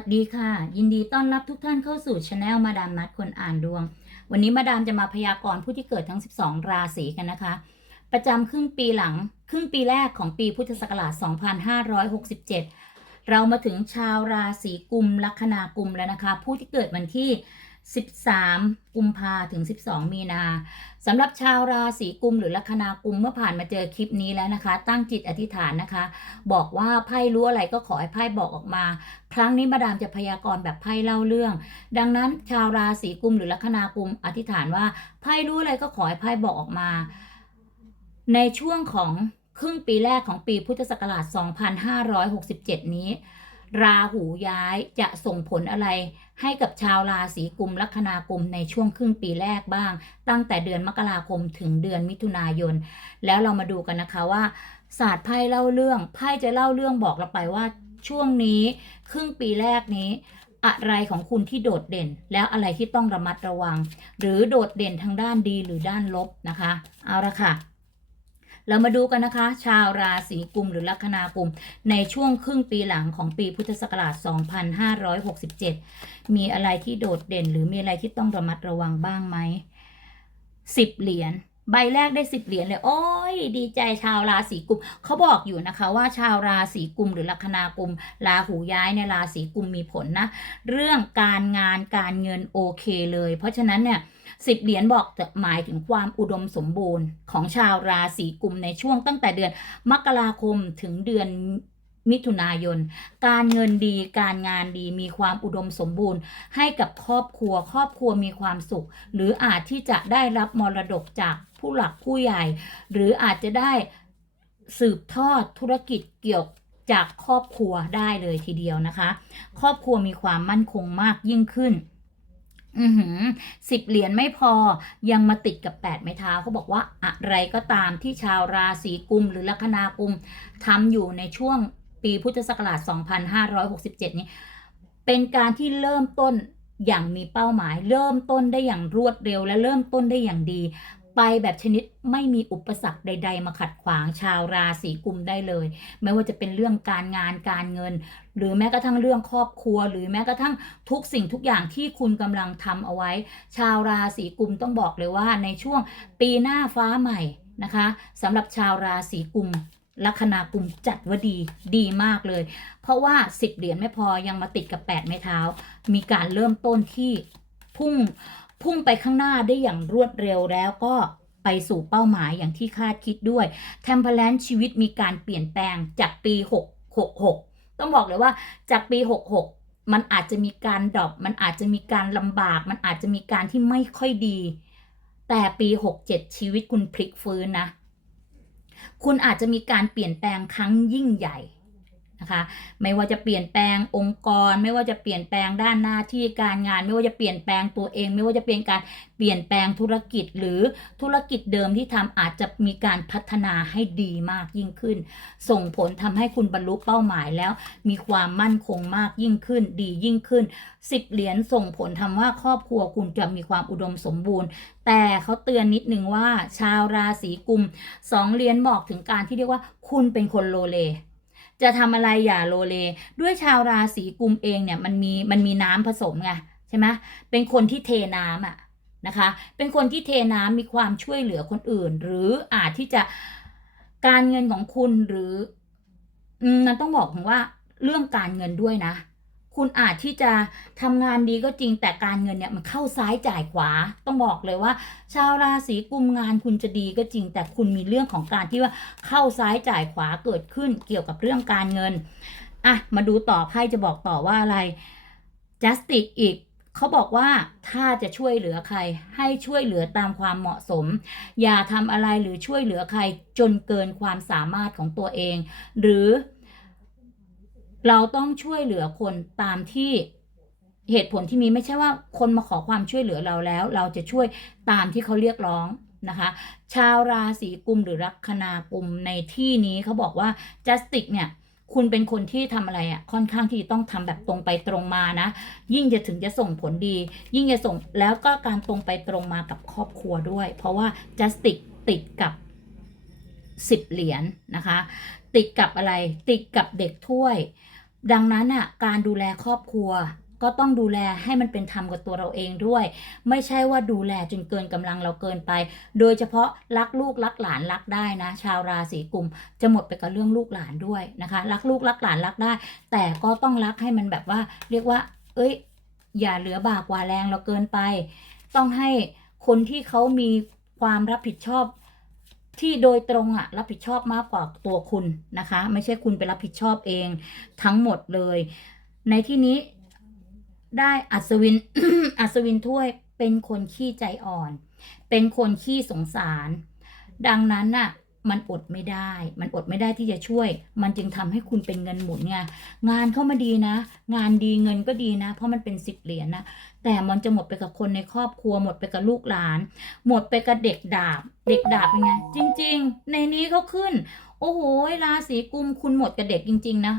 สดีค่ะ ยินดีต้อนรับทุกท่านเข้าสู่ช anel มาดามนัดคนอ่านดวง วันนี้มาดามจะมาพยากรณ์ผู้ที่เกิดทั้ง 12 ราศีกันนะคะ ประจำครึ่งปีหลัง ครึ่งปีแรกของปีพุทธศักราช 2567 เรามาถึงชาวราศีกุมลัคนากุมแล้วนะคะ ผู้ที่เกิดวันที่13 กุมภาถึง 12 มีนาสำหรับชาวราศีกุมหรือลัคนากุมเมื่อผ่านมาเจอคลิปนี้แล้วนะคะ ตั้งจิตอธิษฐานนะคะ บอกว่าไพ่รู้อะไรก็ขอให้ไพ่บอกออกมา ครั้งนี้มาดามจะพยากรณ์แบบไพ่เล่าเรื่อง ดังนั้นชาวราศีกุมหรือลัคนากุมอธิษฐานว่าไพ่รู้อะไรก็ขอให้ไพ่บอกออกมา ในช่วงของครึ่งปีแรกของปีพุทธศักราช 2567 นี้ ราหูย้ายจะส่งผลอะไร ให้กับชาวราศีกุมลัคนากุมในช่วงครึ่งปีแรกบ้าง ตั้งแต่เดือนมกราคมถึงเดือนมิถุนายน แล้วเรามาดูกันนะคะว่า ศาสตร์ไพ่เล่าเรื่องไพ่จะเล่าเรื่องบอกเราไปว่าช่วงนี้ครึ่งปีแรกนี้ อะไรของคุณที่โดดเด่น แล้วอะไรที่ต้องระมัดระวัง หรือโดดเด่นทางด้านดีหรือด้านลบนะคะ เอาละค่ะ เรามาดูกันนะคะ ชาวราศีกุมหรือลัคนากุม ในช่วงครึ่งปีหลังของปีพุทธศักราช 2567 มีอะไรที่โดดเด่น หรือมีอะไรที่ต้องระมัดระวังบ้างไหม 10 เหรียญ ใบแรกได้10เหรียญเลยโอ้ยดีใจชาวราศีกุมเขาบอกอยู่นะคะว่าชาวราศีกุมหรือลัคนากุมราหูย้ายในราศีกุมมีผลนะ เรื่องการงานการเงินโอเคเลย เพราะฉะนั้นเนี่ยสิบเหรียญบอกจะหมายถึงความอุดมสมบูรณ์ของชาวราศีกุมในช่วงตั้งแต่เดือน มกราคมถึงเดือนมิถุนายน การเงินดีการงานดีมีความอุดมสมบูรณ์ ให้กับครอบครัว ครอบครัวมีความสุข หรืออาจที่จะได้รับมรดกจาก ผู้หลักผู้ใหญ่ หรืออาจจะได้สืบทอดธุรกิจเกี่ยวจากครอบครัวได้เลยทีเดียวนะคะ ครอบครัวมีความมั่นคงมากยิ่งขึ้นอือหือสิบเหรียญไม่พอยังมาติดกับแปดไม้เท้าเขาบอกว่าอะไรก็ตามที่ชาวราศีกุมหรือลัคนากุมทำอยู่ในช่วงปีพุทธศักราช 2567 นี้ เป็นการที่เริ่มต้นอย่างมีเป้าหมาย เริ่มต้นได้อย่างรวดเร็วและเริ่มต้นได้อย่างดี ไปแบบชนิดไม่มีอุปสรรคใด ๆ มาขัดขวางชาวราศีกุมได้เลย ไม่ว่าจะเป็นเรื่องการงานการเงิน หรือแม้กระทั่งเรื่องครอบครัว หรือแม้กระทั่งทุกสิ่งทุกอย่างที่คุณกำลังทำเอาไว้ ชาวราศีกุมต้องบอกเลยว่าในช่วงปีหน้าฟ้าใหม่นะคะสำหรับชาวราศีกุมลัคนากุมจัดว่าดีดีมากเลย เพราะว่า 10 เหรียญไม่พอยังมาติดกับ 8 ไม้เท้า มีการเริ่มต้นที่พุ่ง พุ่งไปข้างหน้าได้อย่างรวดเร็วแล้วก็ไปสู่เป้าหมายอย่างที่คาดคิดด้วย t e m p e r a n c e ชีวิตมีการเปลี่ยนแปลงจากปี 666 ต้องบอกเลยว่าจากปี 66 มันอาจจะมีการดรอปมันอาจจะมีการลำบาก มันอาจจะมีการที่ไม่ค่อยดี แต่ปี 67 ชีวิตคุณพลิกฟื้นนะ คุณอาจจะมีการเปลี่ยนแปลงครั้งยิ่งใหญ่ นะคะ ไม่ว่าจะเปลี่ยนแปลงองค์กร ไม่ว่าจะเปลี่ยนแปลงด้านหน้าที่การงาน ไม่ว่าจะเปลี่ยนแปลงตัวเอง ไม่ว่าจะเป็นการเปลี่ยนแปลงธุรกิจหรือธุรกิจเดิมที่ทำอาจจะมีการพัฒนาให้ดีมากยิ่งขึ้น ส่งผลทำให้คุณบรรลุเป้าหมายแล้ว มีความมั่นคงมากยิ่งขึ้น ดียิ่งขึ้นสิบเหรียญส่งผลทำว่าครอบครัวคุณจะมีความอุดมสมบูรณ์ แต่เขาเตือนนิดนึงว่า ชาวราศีกุมสองเหรียญบอกถึงการที่เรียกว่าคุณเป็นคนโลเล จะทำอะไรอย่าโลเล ด้วยชาวราศีกุมเองเนี่ยมันมีมันมีน้ำผสมไงใช่ไหมเป็นคนที่เทน้ำอะนะคะ เป็นคนที่เทน้ำมีความช่วยเหลือคนอื่น หรืออาจที่จะการเงินของคุณหรือมันต้องบอกว่าเรื่องการเงินด้วยนะ คุณอาจที่จะทำงานดีก็จริงแต่การเงินเนี่ยมันเข้าซ้ายจ่ายขวา ต้องบอกเลยว่า ชาวราศีกุมงานคุณจะดีก็จริง แต่คุณมีเรื่องของการที่ว่าเข้าซ้ายจ่ายขวาเกิดขึ้นเกี่ยวกับเรื่องการเงินอะมาดูต่อไพ่จะบอกต่อว่าอะไร justice อีกเขาบอกว่าถ้าจะช่วยเหลือใคร ให้ช่วยเหลือตามความเหมาะสม อย่าทำอะไรหรือช่วยเหลือใครจนเกินความสามารถของตัวเอง หรือ เราต้องช่วยเหลือคนตามที่เหตุผลที่มีไม่ใช่ว่าคนมาขอความช่วยเหลือเราแล้ว เราจะช่วยตามที่เขาเรียกร้องนะคะ ชาวราศีกุมหรือลัคนากุมในที่นี้เขาบอกว่า justice เนี่ยคุณเป็นคนที่ทำอะไรอะ่ะค่อนข้างที่จะต้องทำแบบตรงไปตรงมานะ ยิ่งจะถึงจะส่งผลดี ยิ่งจะส่งแล้วก็การตรงไปตรงมากับครอบครัวด้วย เพราะว่า justice ติดกับ10เหรียญนะคะ ติดกับอะไรติดกับเด็กถ้วย ดังนั้นอะการดูแลครอบครัว ก็ต้องดูแลให้มันเป็นธรรมกับตัวเราเองด้วย ไม่ใช่ว่าดูแลจนเกินกำลังเราเกินไป โดยเฉพาะรักลูกรักหลานรักได้นะ ชาวราศีกุมจะหมดไปกับเรื่องลูกหลานด้วยนะคะ รักลูกรักหลานรักได้ แต่ก็ต้องรักให้มันแบบว่า เรียกว่า เอ้ย อย่าเหลือบากกว่าแรงเราเกินไป ต้องให้คนที่เขามีความรับผิดชอบ ที่โดยตรงอะรับผิดชอบมากกว่าตัวคุณนะคะ ไม่ใช่คุณไปรับผิดชอบเองทั้งหมดเลย ในที่นี้ได้อัศวินอัศวินถ้วยเป็นคนขี้ใจอ่อน เป็นคนขี้สงสาร ดังนั้นน่ะ มันอดไม่ได้ มันอดไม่ได้ที่จะช่วย มันจึงทำให้คุณเป็นเงินหมุนไง งานเข้ามาดีนะ งานดีเงินก็ดีนะ เพราะมันเป็นสิบเหรียญนะ แต่มันจะหมดไปกับคนในครอบครัว หมดไปกับลูกหลาน หมดไปกับเด็กดาบ เด็กดาบเป็นไง จริง ๆ ในนี้เขาขึ้น โอ้โห ราศีกุมคุณหมดกับเด็กจริง ๆ นะ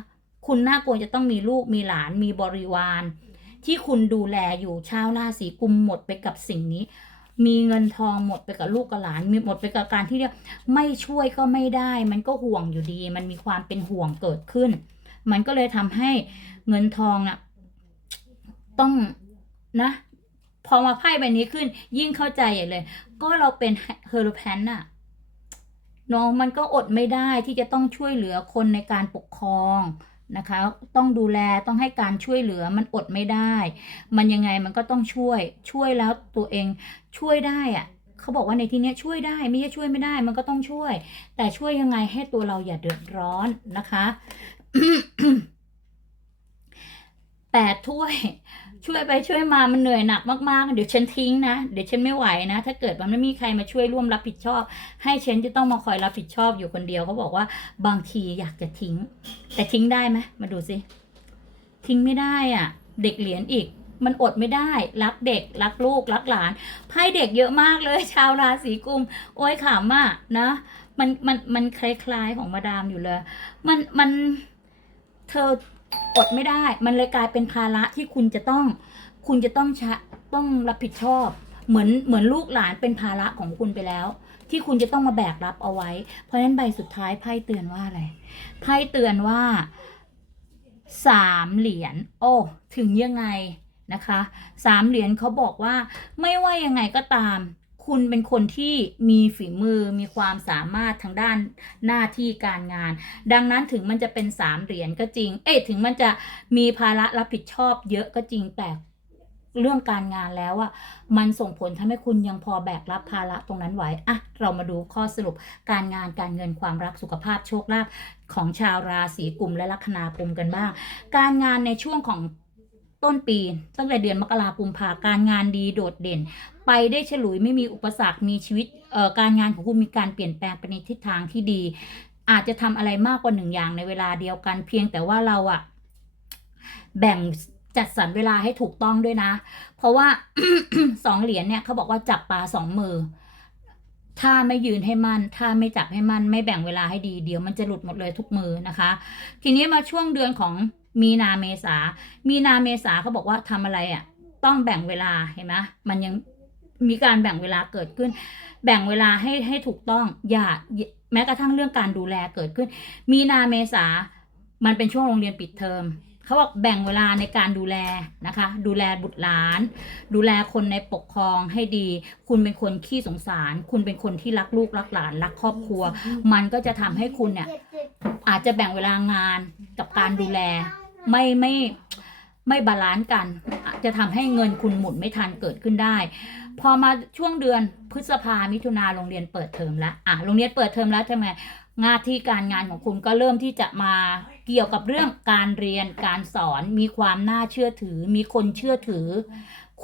คุณน่ากลัวจะต้องมีลูก มีหลาน มีบริวาร ที่คุณดูแลอยู่ ชาวราศีกุมหมดไปกับสิ่งนี้ มีเงินทองหมดไปกับลูกกับหลาน มีหมดไปกับการที่เรียกไม่ช่วยก็ไม่ได้ มันก็ห่วงอยู่ดี มันมีความเป็นห่วงเกิดขึ้น มันก็เลยทำให้เงินทองน่ะต้องนะ พอมาไพ่ใบนี้ขึ้น ยิ่งเข้าใจใหญ่เลย ก็เราเป็นเฮอร์แพนน่ะน้องมันก็อดไม่ได้ที่จะต้องช่วยเหลือคนในการปกครอง นะคะ ต้องดูแลต้องให้การช่วยเหลือมันอดไม่ได้ มันยังไงมันก็ต้องช่วยช่วยแล้วตัวเองช่วยได้อะเขาบอกว่าในที่นี้ช่วยได้ไม่ใช่ช่วยไม่ได้ มันก็ต้องช่วย แต่ช่วยยังไงให้ตัวเราอย่าเดือดร้อนนะคะแปดถ้วย ช่วยไปช่วยมามันเหนื่อยหนักมากๆ เดี๋ยวฉันทิ้งนะ เดี๋ยวฉันไม่ไหวนะ ถ้าเกิดมันไม่มีใครมาช่วยร่วมรับผิดชอบ ให้ฉันจะต้องมาคอยรับผิดชอบอยู่คนเดียวเขาบอกว่าบางทีอยากจะทิ้ง แต่ทิ้งได้ไหมมาดูสิทิ้งไม่ได้อะ เด็กเหรียญอีก มันอดไม่ได้ รักเด็ก รักลูก รักหลานไพ่เด็กเยอะมากเลย ชาวราศีกุม โอ้ยขำอะนะมันมันมันคล้ายๆของมาดามอยู่เลย มันมันเธอ อดไม่ได้ มันเลยกลายเป็นภาระที่คุณจะต้อง คุณจะต้องชะต้องรับผิดชอบ เหมือนเหมือนลูกหลานเป็นภาระของคุณไปแล้ว ที่คุณจะต้องมาแบกรับเอาไว้ เพราะฉะนั้นใบสุดท้ายไพ่เตือนว่าอะไรไพ่เตือนว่าสามเหรียญโอ้ถึงยังไงนะคะสามเหรียญเขาบอกว่าไม่ว่ายังไงก็ตาม คุณเป็นคนที่มีฝีมือมีความสามารถทางด้านหน้าที่การงาน ดังนั้นถึงมันจะเป็นสามเหรียญก็จริง เอ๊ะถึงมันจะมีภาระรับผิดชอบเยอะก็จริงแต่เรื่องการงานแล้วอะมันส่งผลทำให้คุณยังพอแบกรับภาระตรงนั้นไหวอะเรามาดูข้อสรุปการงานการเงินความรักสุขภาพโชคลาภของชาวราศีกุมและลัคนากุมกันบ้าง การงานในช่วงของต้นปีตั้งแต่เดือนมกราคมพาการงานดีโดดเด่น ไปได้ฉลุยไม่มีอุปสรรคมีชีวิตเอ่อการงานของคุณมีการเปลี่ยนแปลงไปในทิศทางที่ดี อาจจะทำอะไรมากกว่าหนึ่งอย่างในเวลาเดียวกัน เพียงแต่ว่าเราอะแบ่งจัดสรรเวลาให้ถูกต้องด้วยนะ เพราะว่าสองเหรียญเนี่ยเขาบอกว่าจับปลาสองมือ ถ้าไม่ยืนให้มั่น ถ้าไม่จับให้มั่น ไม่แบ่งเวลาให้ดี เดี๋ยวมันจะหลุดหมดเลยทุกมือนะคะ ทีนี้มาช่วงเดือนของมีนาเมษา มีนาเมษาเขาบอกว่าทำอะไรอะ่ะ ต้องแบ่งเวลาเห็นไหมมันยัง มีการแบ่งเวลาเกิดขึ้น แบ่งเวลาให้ให้ถูกต้อง อย่าแม้กระทั่งเรื่องการดูแลเกิดขึ้น มีนาเมษา มันเป็นช่วงโรงเรียนปิดเทอมเขาบอกแบ่งเวลาในการดูแลนะคะ ดูแลบุตรหลาน ดูแลคนในปกครองให้ดี คุณเป็นคนขี้สงสาร คุณเป็นคนที่รักลูกรักหลานรักครอบครัว มันก็จะทำให้คุณเนี่ยอาจจะแบ่งเวลางานกับการดูแลไม่ไม่ไไม่บาลานซ์กัน จะทำให้เงินคุณหมุนไม่ทันเกิดขึ้นได้ พอมาช่วงเดือนพฤษภามิถุนาโรงเรียนเปิดเทอมแล้วอะโรงเรียนเปิดเทอมแล้วใช่ไมงานที่การงานของคุณก็เริ่มที่จะมาเกี่ยวกับเรื่องการเรียนการสอนมีความน่าเชื่อถือ มีคนเชื่อถือ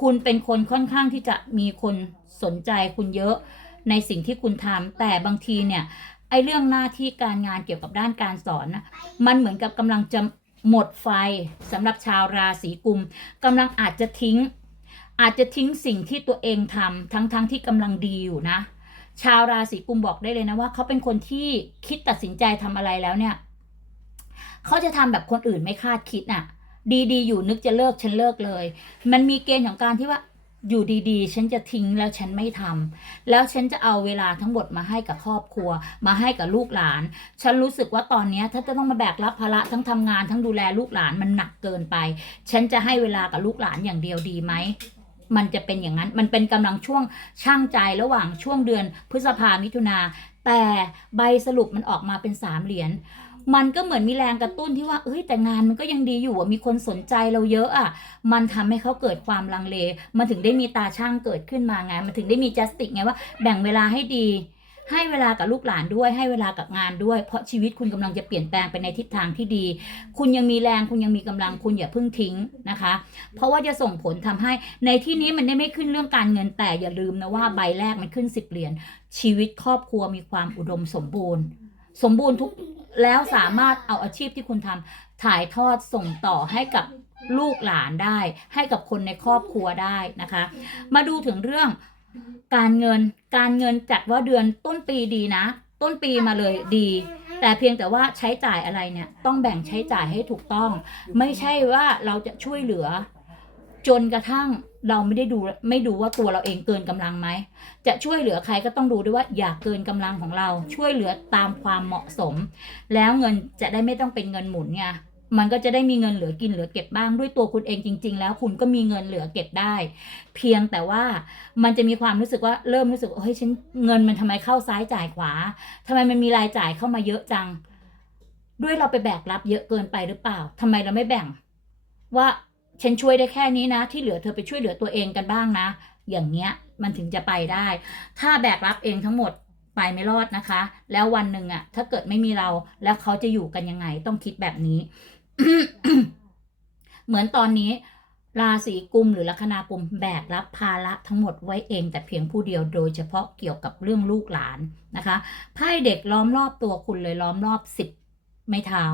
คุณเป็นคนค่อนข้างที่จะมีคนสนใจคุณเยอะในสิ่งที่คุณทำแต่บางทีเนี่ยไอ้เรื่องหน้าที่การงานเกี่ยวกับด้านการสอนนะมันเหมือนกับกำลังจะ หมดไฟสำหรับชาวราศีกุมกำลังอาจจะทิ้ง อาจจะทิ้งสิ่งที่ตัวเองทำทั้งๆทที่กำลังดีอยู่นะ ชาวราศีกุมบอกได้เลยนะว่าเขาเป็นคนที่คิดตัดสินใจทำอะไรแล้วเนี่ยเขาจะทำแบบคนอื่นไม่คาดคิดน่ะ ดีๆ อยู่นึกจะเลิกฉันเลิกเลย มันมีเกณฑ์ของการที่ว่า อยู่ดีๆ ฉันจะทิ้งแล้วฉันไม่ทำแล้วฉันจะเอาเวลาทั้งหมดมาให้กับครอบครัว มาให้กับลูกหลาน ฉันรู้สึกว่าตอนนี้ถ้าจะต้องมาแบกรับภาระทั้งทำงานทั้งดูแลลูกหลานมันหนักเกินไป ฉันจะให้เวลากับลูกหลานอย่างเดียวดีไหมมันจะเป็นอย่างนั้น มันเป็นกำลังช่วงช่างใจระหว่างช่วงเดือนพฤษภามิถุนาแต่ใบสรุปมันออกมาเป็นสามเหรียญ มันก็เหมือนมีแรงกระตุ้นที่ว่า เอ้ยแต่งานมันก็ยังดีอยู่มีคนสนใจเราเยอะอะ มันทำให้เขาเกิดความลังเล มันถึงได้มีตาช่างเกิดขึ้นมาไง มันถึงได้มีจัสติกไงว่าแบ่งเวลาให้ดี ให้เวลากับลูกหลานด้วย ให้เวลากับงานด้วย เพราะชีวิตคุณกำลังจะเปลี่ยนแปลงไปในทิศทางที่ดี คุณยังมีแรง คุณยังมีกำลัง คุณอย่าเพิ่งทิ้งนะคะ เพราะว่าจะส่งผลทำให้ในที่นี้มันได้ไม่ขึ้นเรื่องการเงิน แต่อย่าลืมนะว่าใบแรกมันขึ้นสิบเหรียญ ชีวิตครอบครัวมีความอุดมสมบูรณ์ สมบูรณ์ทุกแล้วสามารถเอาอาชีพที่คุณทำถ่ายทอดส่งต่อให้กับลูกหลานได้ ให้กับคนในครอบครัวได้นะคะ มาดูถึงเรื่องการเงินการเงินจัดว่าเดือนต้นปีดีนะ ต้นปีมาเลยดี แต่เพียงแต่ว่าใช้จ่ายอะไรเนี่ยต้องแบ่งใช้จ่ายให้ถูกต้อง ไม่ใช่ว่าเราจะช่วยเหลือ จนกระทั่งเราไม่ได้ดูไม่ดูว่าตัวเราเองเกินกำลังไหม จะช่วยเหลือใครก็ต้องดูด้วยว่าอย่าเกินกำลังของเรา ช่วยเหลือตามความเหมาะสม แล้วเงินจะได้ไม่ต้องเป็นเงินหมุนไงมันก็จะได้มีเงินเหลือกินเหลือเก็บบ้างด้วยตัวคุณเองจริง ๆ แล้วคุณก็มีเงินเหลือเก็บได้ เพียงแต่ว่ามันจะมีความรู้สึกว่าเริ่มรู้สึกเฮ้ยฉันเงินมันทำไมเข้าซ้ายจ่ายขวาทำไมมันมีรายจ่ายเข้ามาเยอะจัง ด้วยเราไปแบกรับเยอะเกินไปหรือเปล่าทำไมเราไม่แบ่งว่า ฉันช่วยได้แค่นี้นะ ที่เหลือเธอไปช่วยเหลือตัวเองกันบ้างนะ อย่างเงี้ยมันถึงจะไปได้ ถ้าแบกรับเองทั้งหมดไปไม่รอดนะคะ แล้ววันหนึ่งอะถ้าเกิดไม่มีเราแล้วเขาจะอยู่กันยังไงต้องคิดแบบนี้ เหมือนตอนนี้ ราศีกุมหรือลัคนากุมแบกรับภาระทั้งหมดไว้เอง แต่เพียงผู้เดียวโดยเฉพาะเกี่ยวกับเรื่องลูกหลานนะคะไพ่เด็กล้อมรอบตัวคุณเลยล้อมรอบสิบไม้เท้า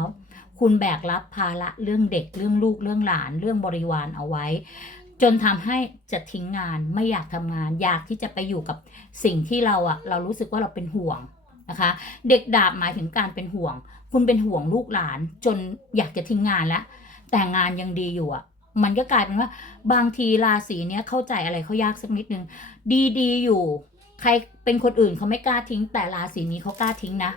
คุณแบกรับภาระเรื่องเด็กเรื่องลูกเรื่องหลาน เรื่องบริวารเอาไว้ จนทำให้จะทิ้งงานไม่อยากทำงาน อยากที่จะไปอยู่กับสิ่งที่เราอะเรารู้สึกว่าเราเป็นห่วงนะคะ เด็กดาบหมายถึงการเป็นห่วง คุณเป็นห่วงลูกหลาน จนอยากจะทิ้งงานแล้วแต่งานยังดีอยู่อะมันก็กลายเป็นว่า บางทีราศีเนี้ยเข้าใจอะไรเขายากสักนิดนึงดีดีอยู่ ใครเป็นคนอื่นเขาไม่กล้าทิ้ง แต่ราศีนี้เขากล้าทิ้งนะ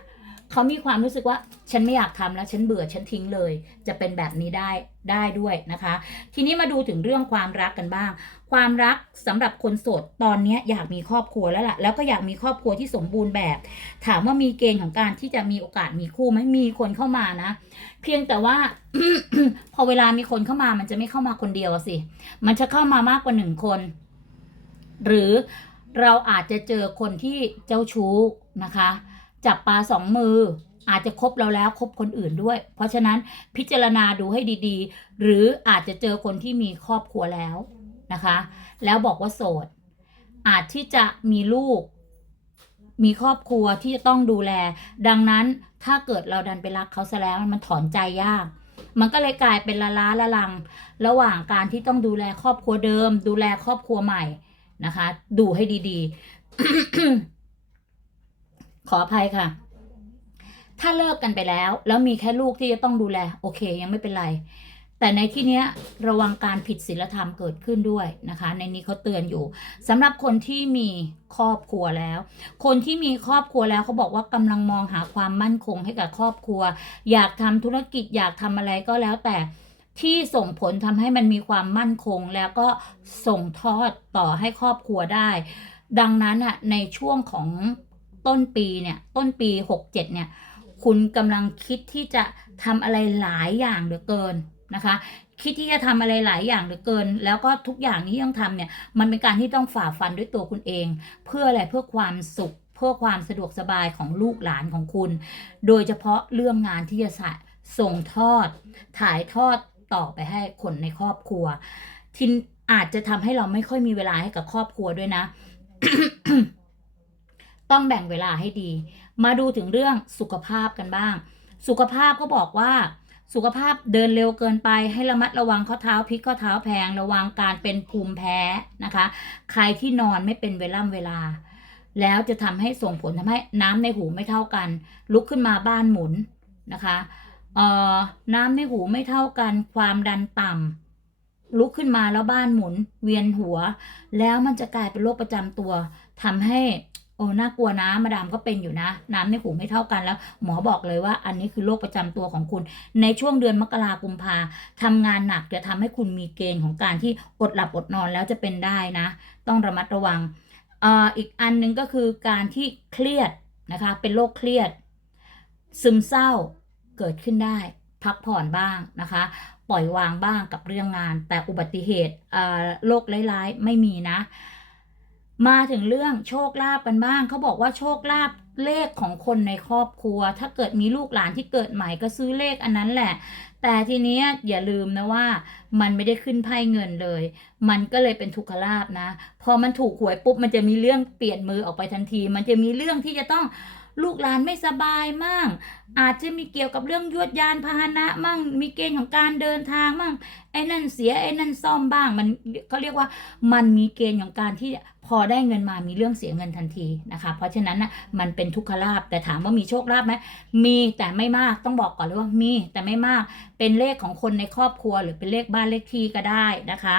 เขามีความรู้สึกว่าฉันไม่อยากทำแล้วฉันเบื่อฉันทิ้งเลย จะเป็นแบบนี้ได้ได้ด้วยนะคะ ทีนี้มาดูถึงเรื่องความรักกันบ้าง ความรักสำหรับคนโสดตอนนี้อยากมีครอบครัวแล้วล่ะ แล้วก็อยากมีครอบครัวที่สมบูรณ์แบบ ถามว่ามีเกณฑ์ของการที่จะมีโอกาสมีคู่ไหมมีคนเข้ามานะ เพียงแต่ว่าพอเวลามีคนเข้ามามันจะไม่เข้ามาคนเดียวสิ มันจะเข้ามามากกว่าหนึ่งคน หรือเราอาจจะเจอคนที่เจ้าชู้นะคะ จับปลาสองมือ อาจจะคบเราแล้วคบคนอื่นด้วย เพราะฉะนั้นพิจารณาดูให้ดีๆ หรืออาจจะเจอคนที่มีครอบครัวแล้วนะคะ แล้วบอกว่าโสด อาจที่จะมีลูก มีครอบครัวที่จะต้องดูแล ดังนั้นถ้าเกิดเราดันไปรักเขาซะแล้วมันถอนใจยากมันก็เลยกลายเป็นละล้าละลัง ระหว่างการที่ต้องดูแลครอบครัวเดิม ดูแลครอบครัวใหม่นะคะ ดูให้ดีๆ ขออภัยค่ะ ถ้าเลิกกันไปแล้ว แล้วมีแค่ลูกที่จะต้องดูแล โอเค ยังไม่เป็นไร แต่ในที่นี้ระวังการผิดศีลธรรมเกิดขึ้นด้วยนะคะ ในนี้เขาเตือนอยู่สำหรับคนที่มีครอบครัวแล้ว คนที่มีครอบครัวแล้วเขาบอกว่ากำลังมองหาความมั่นคงให้กับครอบครัว อยากทำธุรกิจอยากทำอะไรก็แล้วแต่ที่ส่งผลทำให้มันมีความมั่นคงแล้วก็ส่งทอดต่อให้ครอบครัวได้ ดังนั้นอะในช่วงของ ต้นปีเนี่ยต้นปี 67เนี่ยคุณกำลังคิดที่จะทำอะไรหลายอย่างเหลือเกินนะคะคิดที่จะทำอะไรหลายอย่างเหลือเกิน แล้วก็ทุกอย่างที่ต้องทำเนี่ยมันเป็นการที่ต้องฝ่าฟันด้วยตัวคุณเอง เพื่ออะไรเพื่อความสุข เพื่อความสะดวกสบายของลูกหลานของคุณ โดยเฉพาะเรื่องงานที่จะสะส่งทอด ถ่ายทอดต่อไปให้คนในครอบครัวทินอาจจะทำให้เราไม่ค่อยมีเวลาให้กับครอบครัวด้วยนะ ต้องแบ่งเวลาให้ดี มาดูถึงเรื่องสุขภาพกันบ้าง สุขภาพก็บอกว่า สุขภาพเดินเร็วเกินไปให้ระมัดระวังข้อเท้าพลิกข้อเท้าแพงระวังการเป็นภูมิแพ้นะคะ ใครที่นอนไม่เป็นเวล่ำเวลา แล้วจะทำให้ส่งผลทำให้น้ำในหูไม่เท่ากัน ลุกขึ้นมาบ้านหมุนนะคะเอ่อน้ำในหูไม่เท่ากันความดันต่ลุกขึ้นมาแล้วบ้านหมุนเวียนหัว แล้วมันจะกลายเป็นโรคประจำตัวทำให้ โอ้น่ากลัวนะมาดามก็เป็นอยู่นะ น้ำในหูไม่เท่ากันแล้ว หมอบอกเลยว่า อันนี้คือโรคประจำตัวของคุณ ในช่วงเดือนมกรากุมภาทำงานหนักจะทำให้คุณมีเกณฑ์ของการที่อดหลับอดนอนแล้วจะเป็นได้นะ ต้องระมัดระวังอ่ออีกอันหนึงก็คือการที่เครียดนะคะ เป็นโรคเครียด ซึมเศร้าเกิดขึ้นได้ พักผ่อนบ้างนะคะ ปล่อยวางบ้างกับเรื่องงาน แต่อุบัติเหตุอ่อโรคร้ายๆไม่มีนะ มาถึงเรื่องโชคลาภกันบ้างเขาบอกว่าโชคลาภเลขของคนในครอบครัว ถ้าเกิดมีลูกหลานที่เกิดใหม่ก็ซื้อเลขอันนั้นแหละ แต่ทีนี้อย่าลืมนะว่า มันไม่ได้ขึ้นไพ่เงินเลย มันก็เลยเป็นทุกขลาบนะ พอมันถูกหวยปุ๊บมันจะมีเรื่องเปลี่ยนมือออกไปทันที มันจะมีเรื่องที่จะต้อง ลูกหลานไม่สบายมั่ง อาจจะมีเกี่ยวกับเรื่องยวดยานพาหนะมั่ง มีเกณฑ์ของการเดินทางมั่ง ไอ้นั่นเสียไอ้นั่นซ่อมบ้าง มันเขาเรียกว่ามันมีเกณฑ์ของการที่พอได้เงินมามีเรื่องเสียเงินทันทีนะคะ เพราะฉะนั้นนะมันเป็นทุกขลาภแต่ถามว่ามีโชคลาภไหมมีแต่ไม่มากต้องบอกก่อนเลยว่ามีแต่ไม่มากเป็นเลขของคนในครอบครัว หรือเป็นเลขบ้านเลขที่ก็ได้นะคะ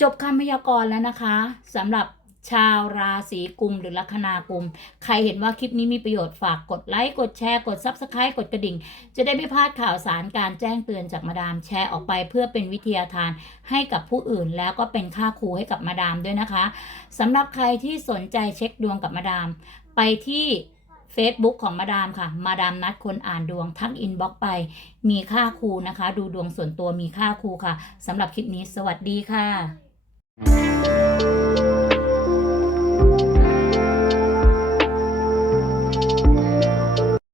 จบคำพยากรณ์แล้วนะคะสำหรับ ชาวราศีกุมหรือลัคนากุม ใครเห็นว่าคลิปนี้มีประโยชน์ฝากกดไลค์กดแชร์กด Subscribe กดกระดิ่ง จะได้ไม่พลาดข่าวสารการแจ้งเตือนจากมาดามแชร์ออกไปเพื่อเป็นวิทยาทานให้กับผู้อื่น แล้วก็เป็นค่าครูให้กับมาดามด้วยนะคะสำหรับใครที่สนใจเช็คดวงกับมาดาม ไปที่ Facebook ของมาดามค่ะ มาดามนัดคนอ่านดวงทักอินบ็อกไป มีค่าครูนะคะ ดูดวงส่วนตัวมีค่าครูค่ะสำหรับคลิปนี้ สวัสดีค่ะ